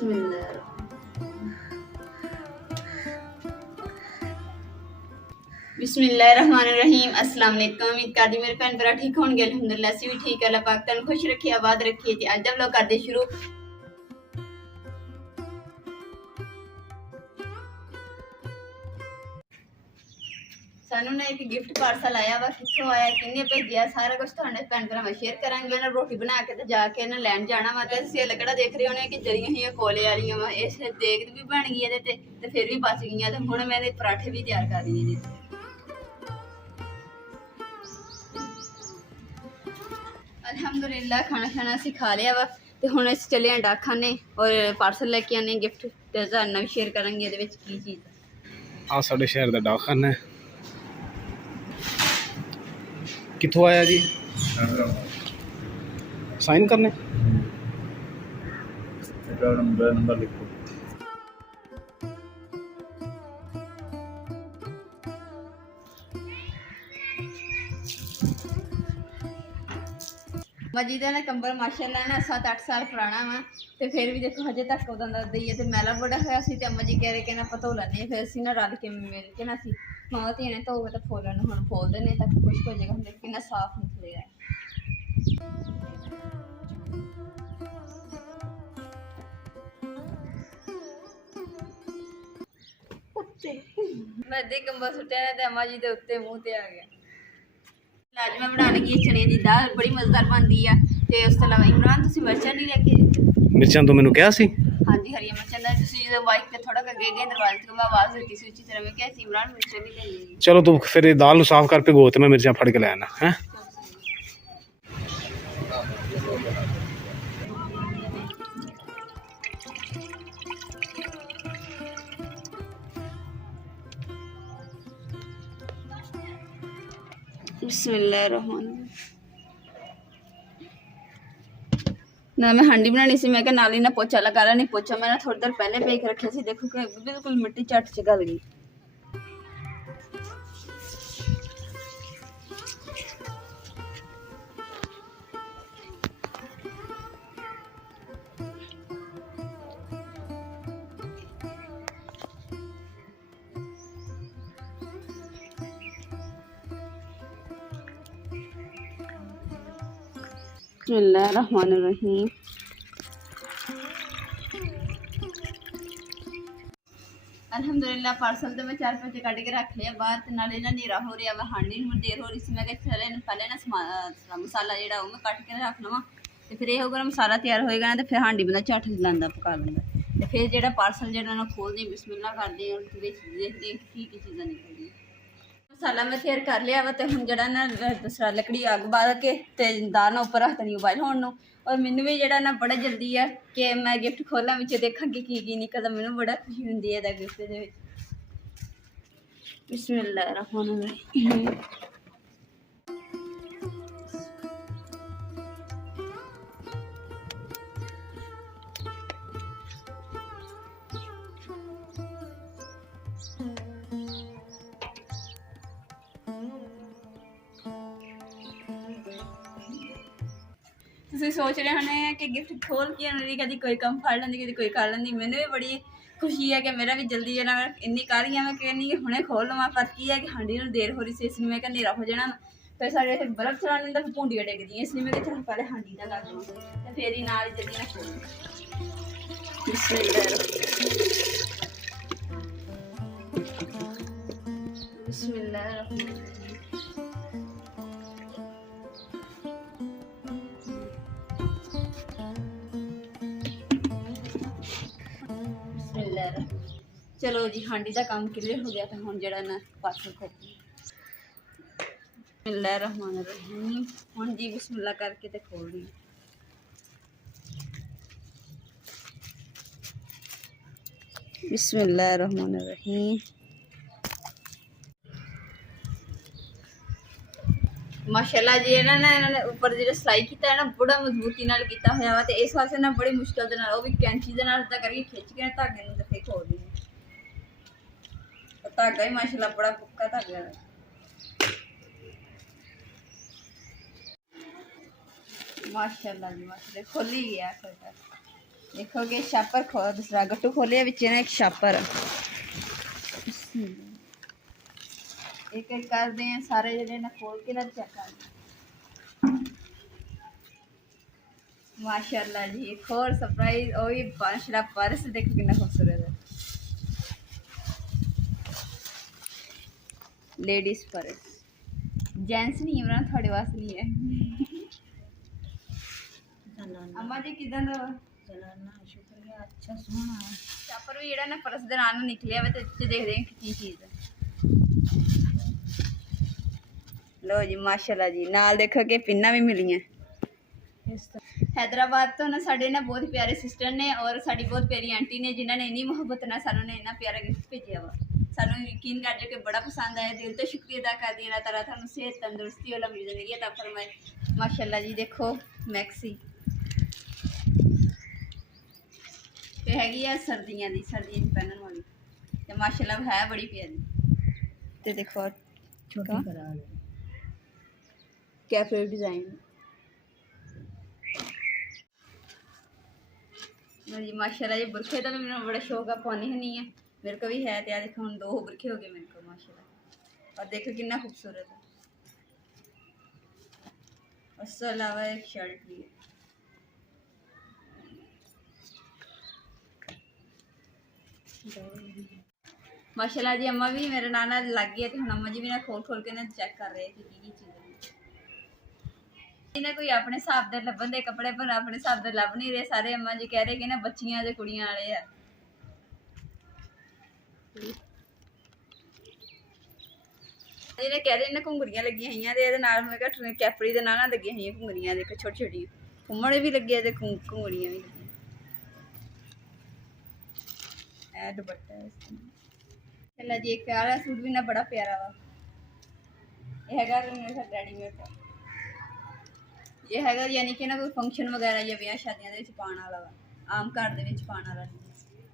बिस्मिल्लाहिर्रहमानिर्रहीम। अस्सलाम वालेकुम। उम्मीद करदी मेरे भैन भरा ठीक होंगे। अल्हम्दुलिल्लाह असीं भी ठीक है। अल्लाह पाक तुहानूं खुश रखे, आबाद रखे। ते अज दा व्लॉग करदे शुरू। सानू ना एक गिफ्ट पार्सल आया वा, कित्थों आया, किन्ने भेजिया, सारा कुछ तुहाडे भैन भरा मैं शेयर करांगी। ना रोटी बना के ते जाके ना लैन जाना वा। ते सेल कड़ा देख रहे होने कि जड़ियां हियां कोले वालियां वा, इस देग भी बन गई इहदे ते फिर भी बच गईयां। ते हुण मैं इहदे पराठे भी तैयार कर रही हूं। अल्हम्दुलिल्लाह खाना खाना असीं खा लिया वा ते हुण असीं चले आं डाकखाने और पार्सल लेके आने गिफ्ट ते तुहाडे नाल शेयर करांगी इहदे विच की चीज़ आ साडे शहर दा डाकखाना है। कित्थों आया जी? साइन करने नंबर लिखो। मजी का ना कंबल माशाअल्लाह ना 7-8 साल पुराना वा ते फिर भी देखो हजे तक उदा दा ही ते मैला बड़ा होया सी ते अम्मा जी कह रहे कि ना पतो लैने फिर असीं ना रल के मिल के ना सी मां धी ने धोवे ते फुल्ल हुण फोल देने तक खुश्क हो जाएगा। देखो कितना साफ निकलेगा। मैं दे कंबल सुटिया ते अम्मा जी दे उत्ते मुंह ते आ गया। आज मैं बना लगी चने की दाल, बड़ी मज़ेदार बनती है। ते उस तो इलावा इमरान तुसीं मिर्चां नहीं लेके? मिर्चां तो मैनू कहा सी। हाँ जी हरी मिर्चां दा तुसीं जो बाइक ते थोड़ा अगे गए दरवाजे ते मैं आवाज़ दी सी उच्ची तरह। मैं क्या सी इमरान मिर्चां नहीं लेनी। चलो तू फिर दाल नू साफ कर भिगो ते मैं मिर्चां फड़ के लै आना है। बिस्मिल्लाहिर्रहमानिर्रहीम। ना मैं हांडी बनानी सी, मैं नाल ही ना पोचा लगा ला। नहीं पोचा मैं ना थोड़ी देर पहले पे के रखा सी। देखो कि बिल्कुल मिट्टी झट च गल गई। बिस्मिल्लाहिर्रहमानिर्रहीम। अल्हम्दुलिल्लाह पार्सल तो मैं 4-5 कट के रख लिया बाहर ते नाले ना नीरा हो रहा वा। हांडी में देर हो रही सी, मैं चले पहले ना मसाला जेड़ा वो मैं कट के रख लवां ते फिर ये होगा मसाला तैयार होएगा ना ते फिर हांडी बंदा झट लांदा पका लैंदा। ते फिर जेड़ा पार्सल जेड़ा ना खोलदी बिस्मिल्लाह करदी और देखदी की चीज़ां निकलदी। मसाला मैं तैयार कर लिया वा ते हुण जेड़ा ना दूसरा लकड़ी अग बाल के ते दाल ना उपर रख देनी उबाइल होण नूं। और मैनू भी जेड़ा ना बड़ा जल्दी है कि मैं गिफ्ट खोलां विच देखा कि की निकलदा। मैनू बड़ा खुशी हुंदी है इहदा गिफ्ट दे विच। बिस्मिल्लाहिर्रहमानिर्रहीम। ਤੁਸੀਂ सोच रहे होने कि गिफ्ट खोल के मेरी कभी कोई कम फड़ लेंदी कभी कोई कर लेंदी। मैंने भी बड़ी खुशी है कि मेरा भी जल्दी जना इन्नी कर रही मैं कहनी कि हुणे खोल लवां। पर की है कि हांडी नूं देर हो रही सी, इसलिए मैं न्हेरा हो जाना फिर साढ़े इत्थे बर्फ चलाने अंदर भूंडियां डिगदियां, इसलिए मैं चल पहले हांडी दा कर लवां ते फिर ही नाल जल्दी ना खोल। बिस्मिल्लाहिर्रहमानिर्रहीम। चलो जी हांडी का काम क्लियर हो गया था। हुण जेड़ा ना पार्सल खोल बिस्मिल्लाहिर्रहमानिर्रहीम। हुण जी बिस्मिल्लाह करके ते खोल दी। बिस्मिल्लाहिर्रहमानिर्रहीम। माशाल्लाह जी ना इन्होंने ऊपर जो सिलाई किया है ना बड़ा मजबूती नाल किया होया वा ते इस वास्ते ना बड़ी मुश्किल दे नाल वो भी कैंची दे नाल करके खिंच के धागे नूं ते खोल दी। धागा ही माशाल्लाह बड़ा पक्का धागा है। माशाल्लाह जी माशाल्लाह खुल ही गया आखिरकार। देखोगे छापर दूसरा गट्टू खोलिया बिच ना एक छापर एक एक करते हैं सारे जने ना खोल के ना चेक कर माशाल्लाह जी एक और सरप्राइज ओ भी पांचड़ा पर्स देखो कितना खूबसूरत है लेडीज पर्स जेंट्स नहीं है थोड़े वास्ते नहीं है अम्मा जी किदां दा चलाना शुक्रिया अच्छा सोहना छापर भी जेड़ा ना पर्स दे नाल निकलिया वे ते देखदे हैं की चीज है लो जी माशाल्लाह जी नाल देखो कि पिन्ना भी मिलियां हैदराबाद तो ना साढ़े ना बहुत प्यारे सिस्टर ने और साड़ी बहुत प्यारी आंटी ने जिन्होंने इन्नी मुहब्बत ना सानू ने इन्ना प्यारा गिफ्ट भेजा वा सानू यकीन कर जो कि बड़ा पसंद आया दिल तो शुक्रिया अदा कर दी अल्लाह ताला थानू सेहत तंदुरुस्ती और लंबी जिंदगी अता फरमाए माशाल्लाह जी देखो मैक्सी ते हैगी है सर्दियां दी पहनने वाली ते माशाल्लाह है बड़ी प्यारी ते देखो छोटा कैफे डिजाइन जी माशाल्लाह जी बुरखे का भी मैंने बड़ा शौक है पानी ही नहीं है मेरे को भी है तो यार देखो हम 2 बुरखे हो गए मेरे को माशाल्लाह और देखो कितना खूबसूरत है उसके अलावा एक शर्ट भी है माशाल्लाह जी अम्मा भी मेरे नाना लग गई है तो अम्मा जी भी ना खोल के ना चेक कर रहे हैं कि चीज़ इन्हें कोई अपने हिसाब के लभन दे कपड़े पर अपने हिसाब के लभ नहीं रहे सारे अम्मा जी कह रहे कि ना बच्चियां ते कुड़ियां वाले है जिन्हें कह रहे ने घुंगरियां लगियां हुई ते इहदे नाल मैं कहा कैपरी दे नाल लगियां हुई घुंगरियां देखो छोटी छोटी घुम्मण भी लगे ते घुंगरियां भी लगी ऐ दुपट्टा है चला जी एक प्यारा सूट भी ना बड़ा प्यारा वा ये हैगा मेरे साथ रेडीमेड ये हैगा यानी कि ना कोई फंक्शन वगैरह या ब्याह शादियां दे विच पाण वाला वा आम घर दे विच पाण वाला नहीं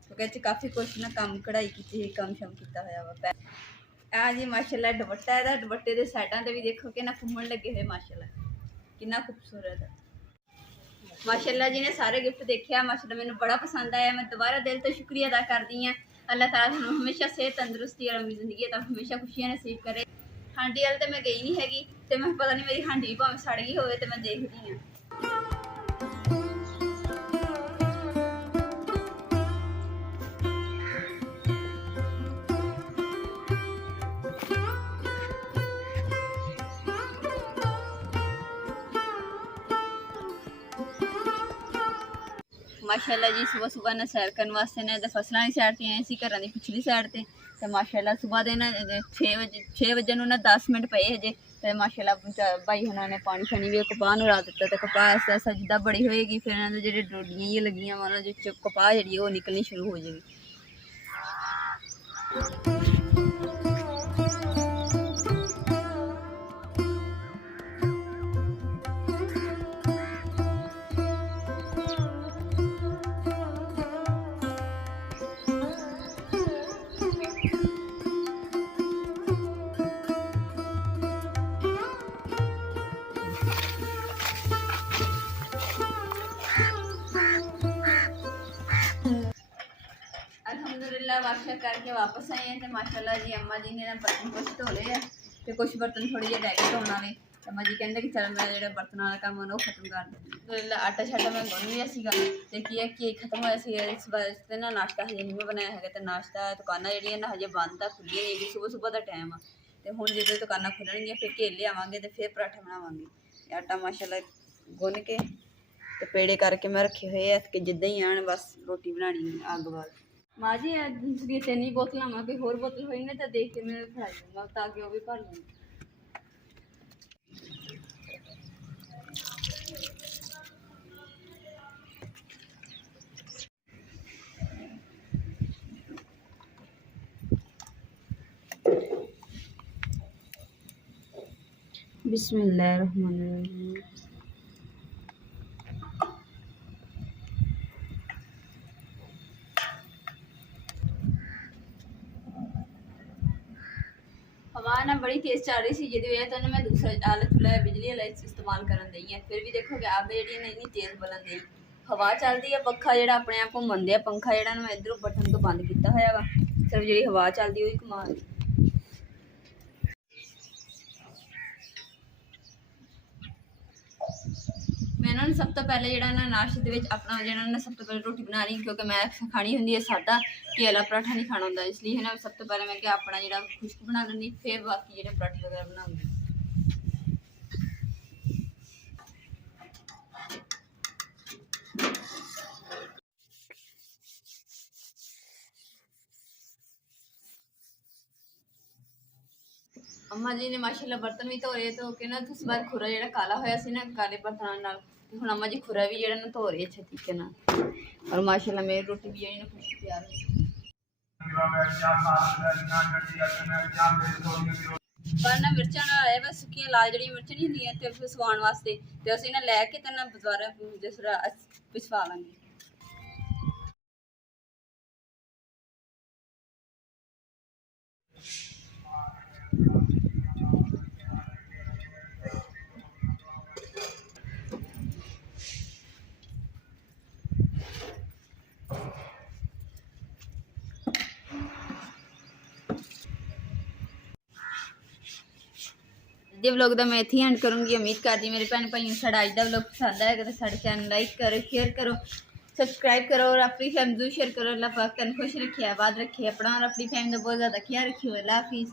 क्योंकि इस काफ़ी कुछ ना कम कढ़ाई की कम शम किया होया वा आ जी माशाल्लाह दुपट्टा है दुपट्टे के साइडों से भी देखो कि ना फुम्मण लगे हुए माशाल्लाह कितना खूबसूरत है माशाल्लाह जी ने सारे गिफ्ट देखा माशाल्लाह मैंने बड़ा पसंद आया मैं दोबारा दिल तो शुक्रिया अदा करती हाँ अल्लाह ताला थानू हमेशा सेहत तंदुरुस्ती और लंबी जिंदगी तो हमेशा खुशियां नसीब करे हांडी वाल तो मैं गई नहीं हैगी तो मैं पता नहीं मेरी हांडी भी भावें सड़ गई होवे तो मैं देखती हाँ माशाल्लाह जी सुबह सुबह ना सैर करने वास्ते ने फसलों की साइड से आए सी घर की पिछली साइड से तो माशाल्लाह सुबह के ना 6 बजे ना 10 मिनट पे हजे तो माशाल्लाह भाई उन्होंने पानी शानी भी कपाह ला दिता तो कपाह आस्ता आस्ता जिदा बड़ी होएगी फिर इन्होंने जो डोडियां ही लगियां वा कपाह जी वो निकलनी शुरू हो जाएगी अल्हम्दुलिल्लाह वाशा करके वापस आए हैं तो माशाल्लाह जी अम्मा जी ने ना बर्तन कुछ धो लए हैं तो कुछ बर्तन थोड़ी जी रह गए धोने वाले अम्मा जी कहते कि चल मैं जो बर्तन वाला काम है खत्म कर दूँ आटा शाटा मैं गुन लिया तो की है कि खत्म होया इस वास्ते ना नाश्ता हजे नहीं मैं बनाया है तो नाश्ता दुकाना जी ना हजे बंद आ खुली नहीं सुबह सुबह का टाइम आ तो हूँ जो दुकाना खुलनिया फिर घेर लियावे तो फिर पराठे बनावे आटा माशाल्लाह गुन के तो पेड़े करके मैं रखे हुए है कि जिदा ही आन बस रोटी बनानी अग बाल माँ जी दूसरी 3 बोतल आवा कोई होर बोतल हुई ना तो देख के मैं खड़ा दूँगा ताकि वो भी भर लूँ बिस्मिल्लाहिर्रहमानिर्रहीम हवा ना बड़ी तेज चल रही सी जिहदी वजह तो मैं दूसरा आला चूल्हा बिजली वाला इस्तेमाल करन दी है फिर भी देखो कि आग जी इन्नी तेज बलन दी ਹਵਾ ਚੱਲਦੀ ਆ, ਪੱਖਾ ਜਿਹੜਾ ਆਪਣੇ ਆਪ ਘੁੰਮਣ ਆ, ਪੰਖਾ ਜਿਹੜਾ ਮੈਂ ਇਧਰੋਂ ਬਟਨ ਤੋਂ ਬੰਦ ਕੀਤਾ ਹੋਇਆ ਵਾ, ਸਿਰਫ ਜਿਹੜੀ ਹਵਾ ਚੱਲਦੀ ਉਹ ਹੀ ਘੁਮਾ ਰਹੀ। ਮੈਂ ਇਹਨਾਂ ਨੂੰ ਸਭ ਤੋਂ ਪਹਿਲੇ ਜਿਹੜਾ ਨਾ ਨਾਸ਼ਤੇ ਦੇ ਵਿੱਚ ਆਪਣਾ ਜਿਹੜਾ ਨਾ ਸਭ ਤੋਂ ਪਹਿਲੇ ਰੋਟੀ ਬਣਾ ਰਹੀ, ਕਿਉਂਕਿ ਮੈਂ ਖਾਣੀ ਹੁੰਦੀ ਹੈ ਸਾਦਾ, ਘੀ ਵਾਲਾ ਪਰਾਠਾ ਨਹੀਂ ਖਾਣਾ ਹੁੰਦਾ, ਇਸ ਲਈ ਹੈ ਨਾ ਸਭ ਤੋਂ ਪਹਿਲੇ ਮੈਂ ਕਿਹਾ ਆਪਣਾ ਜਿਹੜਾ ਖੁਸ਼ਕ ਬਣਾ ਲੈਂਦੀ, ਫਿਰ ਬਾਕੀ ਜਿਹੜੇ ਪਰਾਠੇ ਵਗੈਰਾ ਬਣਾਉਂਗੀ। ਅੰਮਾ ਜੀ ਨੇ ਮਾਸ਼ਾਅੱਲਾ ਬਰਤਨ ਵੀ ਧੋਏ, ਧੋ ਕੇ ਨਾ ਉਸ ਬਾਅਦ ਖੁਰਾ ਜਿਹੜਾ ਕਾਲਾ ਹੋਇਆ ਸੀ ਨਾ ਕਾਲੇ ਬਰਤਨਾਂ ਨਾਲ, ਤੇ ਹੁਣ ਅੰਮਾ ਜੀ ਖੁਰਾ ਵੀ ਜਿਹੜਾ ਨਾ ਧੋ ਰਹੇ ਅੱਛੇ ਤਰੀਕੇ ਨਾਲ, ਔਰ ਮਾਸ਼ਾਅੱਲਾ ਮੇਰੀ ਰੋਟੀ ਵੀ ਜਿਹੜੀ ਨਾ ਖੁਸ਼ਕ ਤਿਆਰ ਹੋ ਗਈ। ਪਰ ਨਾ ਮਿਰਚਾਂ ਨਾਲ ਆਏ ਬਸ ਸੁੱਕੀਆਂ ਲਾਲ ਜਿਹੜੀਆਂ ਮਿਰਚਾਂ ਨਹੀਂ ਹੁੰਦੀਆਂ ਤੇ ਪਿਸਵਾਉਣ ਵਾਸਤੇ, ਤੇ ਅਸੀਂ ਨਾ ਲੈ ਕੇ ਤੇ ਨਾ ਦੁਬਾਰਾ ਜਿਸ ਤਰ੍ਹਾਂ ਪਿਸਵਾ ਲਾਂਗੇ। ਦੇ ਵਲੌਗ ਦਾ ਮੈਂ ਇੱਥੇ ਐਂਡ ਕਰੂੰਗੀ। ਉਮੀਦ ਕਰਦੀ ਮੇਰੇ ਭੈਣ ਭਾਈਆਂ ਨੂੰ ਸਾਡਾ ਅੱਜ ਦਾ ਵਲੌਗ ਪਸੰਦ ਆਏਗਾ ਤਾਂ ਸਾਡੇ ਚੈਨਲ ਲਾਈਕ ਕਰੋ, ਸ਼ੇਅਰ ਕਰੋ, ਸਬਸਕ੍ਰਾइब करो और अपनी फैमिली शेयर करो। अल्लाह पाक तन खुश रखे, आबाद रखे, अपना और अपनी फैमिली का बहुत ज़्यादा ख्याल रखियो। अल्लाह हाफिज़।